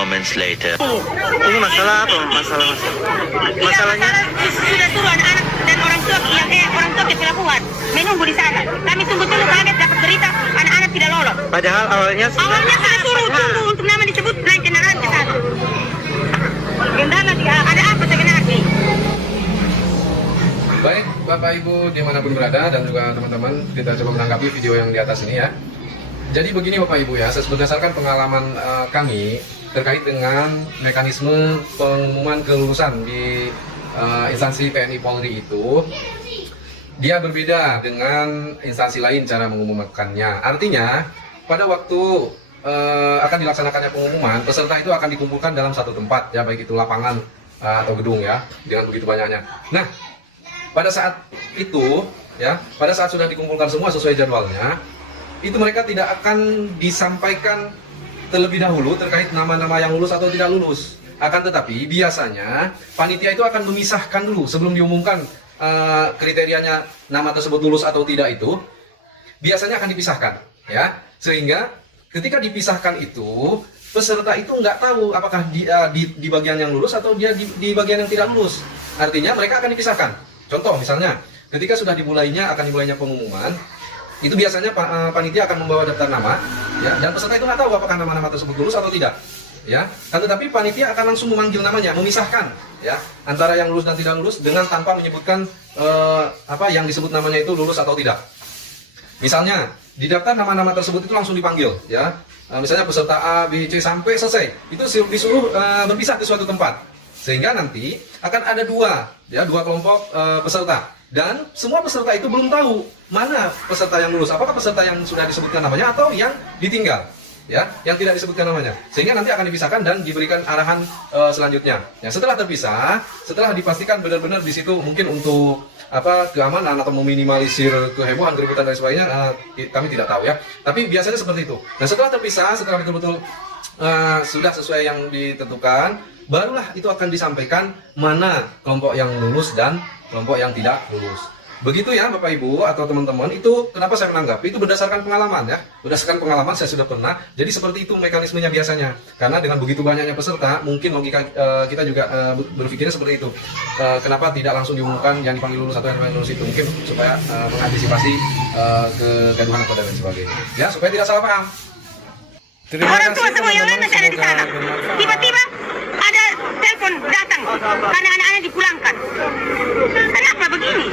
moments later. Ini masalah apa? Masalahnya sudah suruh anak-anak dan orang tua orang tua kita buat menunggu di sana. Kami tunggu-tunggu kaget dapat berita anak-anak tidak lolos. padahal awalnya Awalnya sudah suruh tunggu untuk nama disebut naik kendaraan ke sana. Gendala dia ada apa sebenarnya? Baik, Bapak Ibu dimanapun berada dan juga teman-teman, kita coba menanggapi video yang di atas ini ya. Jadi begini Bapak Ibu ya, berdasarkan pengalaman kami terkait dengan mekanisme pengumuman kelulusan di instansi TNI Polri itu, dia berbeda dengan instansi lain cara mengumumkannya. Artinya, pada waktu akan dilaksanakannya pengumuman, peserta itu akan dikumpulkan dalam satu tempat, ya baik itu lapangan atau gedung ya, dengan begitu banyaknya. Nah, pada saat itu, ya, pada saat sudah dikumpulkan semua sesuai jadwalnya, itu mereka tidak akan disampaikan terlebih dahulu terkait nama-nama yang lulus atau tidak lulus. Akan tetapi biasanya panitia itu akan memisahkan dulu sebelum diumumkan kriterianya nama tersebut lulus atau tidak itu, biasanya akan dipisahkan, ya, sehingga ketika dipisahkan itu peserta itu nggak tahu apakah dia di bagian yang lulus atau dia di bagian yang tidak lulus. Artinya mereka akan dipisahkan. Contoh misalnya ketika sudah dimulainya pengumuman, itu biasanya panitia akan membawa daftar nama, ya, dan peserta itu nggak tahu apakah nama-nama tersebut lulus atau tidak, ya. Tetapi panitia akan langsung memanggil namanya, memisahkan, ya, antara yang lulus dan tidak lulus dengan tanpa menyebutkan apa yang disebut namanya itu lulus atau tidak. Misalnya di daftar nama-nama tersebut itu langsung dipanggil, ya. Misalnya peserta A, B, C sampai selesai, itu disuruh berpisah ke suatu tempat, sehingga nanti akan ada dua kelompok peserta. Dan semua peserta itu belum tahu mana peserta yang lulus, apakah peserta yang sudah disebutkan namanya atau yang ditinggal, ya, yang tidak disebutkan namanya. Sehingga nanti akan dipisahkan dan diberikan arahan selanjutnya. Ya, setelah terpisah, setelah dipastikan benar-benar di situ mungkin untuk keamanan atau meminimalisir kehebohan, keributan dan sebagainya, kami tidak tahu ya. Tapi biasanya seperti itu. Nah, setelah terpisah, setelah betul-betul sudah sesuai yang ditentukan, barulah itu akan disampaikan mana kelompok yang lulus dan kelompok yang tidak lulus. Begitu ya Bapak Ibu atau teman-teman, itu kenapa saya menanggapi itu berdasarkan pengalaman ya. Berdasarkan pengalaman saya sudah pernah. Jadi seperti itu mekanismenya biasanya. Karena dengan begitu banyaknya peserta, mungkin logika kita juga berpikirnya seperti itu. Kenapa tidak langsung diumumkan yang dipanggil lulus atau yang dipanggil lulus itu? Mungkin supaya mengantisipasi kegaduhan atau dan sebagainya. Ya, supaya tidak salah paham. Orang tua semua yang lain masih ada di sana. Tiba-tiba ada telepon datang karena anak-anak dipulangkan. Kenapa begini?